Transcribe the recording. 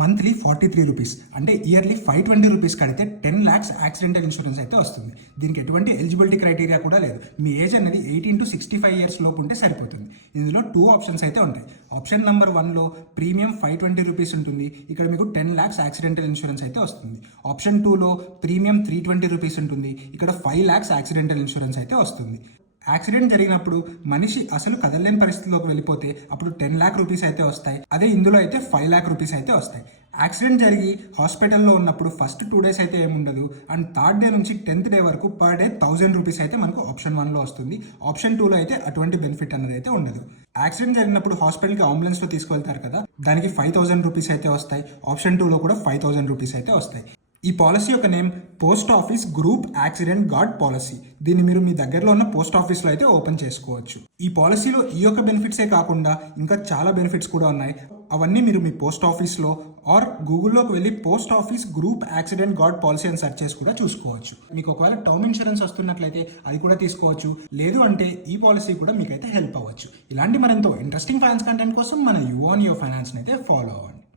Monthly 43 rupees అంటే yearly 520 rupees కడితే 10 lakhs accidental insurance అయితే వస్తుంది. దీనికి ఎటువంటి ఎలిజిబిలిటీ క్రైటీరియా కూడా లేదు. మీ ఏజ్ అనేది 18 to 65 years లోపు ఉంటే సరిపోతుంది. ఇందులో 2 ఆప్షన్స్ అయితే ఉంటాయి. ఆప్షన్ నెంబర్ 1లో ప్రీమియం 520 రూపీస్ ఉంటుంది. ఇక్కడ మీకు 10 lakhs యాక్సిడెంటల్ ఇన్సూరెన్స్ అయితే వస్తుంది. ఆప్షన్ 2లో ప్రీమియం 320 రూపీస్ ఉంటుంది. ఇక్కడ 5 lakhs యాక్సిడెంటల్ ఇన్సూరెన్స్ అయితే వస్తుంది. యాక్సిడెంట్ జరిగినప్పుడు మనిషి అసలు కదలలేని పరిస్థితిలోకి వెళ్ళిపోతే అప్పుడు 10 lakh రూపీస్ అయితే వస్తాయి. అదే ఇందులో అయితే 5 lakh రూపీస్ అయితే వస్తాయి. యాక్సిడెంట్ జరిగి హాస్పిటల్లో ఉన్నప్పుడు ఫస్ట్ 2 days అయితే ఏముండదు. అండ్ 3rd day నుంచి 10th day వరకు పర్ డే 1000 రూపీస్ అయితే మనకు ఆప్షన్ 1లో వస్తుంది. ఆప్షన్ 2లో అయితే అటువంటి బెనిఫిట్ అనేది అయితే ఉండదు. యాక్సిడెంట్ జరిగినప్పుడు హాస్పిటల్కి అంబులెన్స్లో తీసుకెళ్తారు కదా, దానికి 5000 రూపీస్ అయితే వస్తాయి. ఆప్షన్ 2లో కూడా 5000 రూపీస్ అయితే వస్తాయి. ఈ పాలసీ యొక్క name post office group accident guard policy. దీన్ని మీరు మీ దగ్గరలో ఉన్న పోస్ట్ ఆఫీస్లో అయితే ఓపెన్ చేసుకోవచ్చు. ఈ పాలసీలో ఈ యొక్క బెనిఫిట్సే కాకుండా ఇంకా చాలా బెనిఫిట్స్ కూడా ఉన్నాయి. అవన్నీ మీరు మీ పోస్ట్ ఆఫీస్లో ఆర్ గూగుల్లోకి వెళ్ళి post office group accident guard policy అని సెర్చ్ చేసి కూడా చూసుకోవచ్చు. మీకు ఒకవేళ టర్మ్ ఇన్సూరెన్స్ వస్తున్నట్లయితే అది కూడా తీసుకోవచ్చు. లేదు అంటే ఈ పాలసీ కూడా మీకైతే హెల్ప్ అవ్వచ్చు. ఇలాంటి మరెంతో ఇంట్రెస్టింగ్ ఫైనాన్స్ కంటెంట్ కోసం మన యు ఆన్ యువర్ ఫైనాన్స్ అయితే ఫాలో అవ్వండి.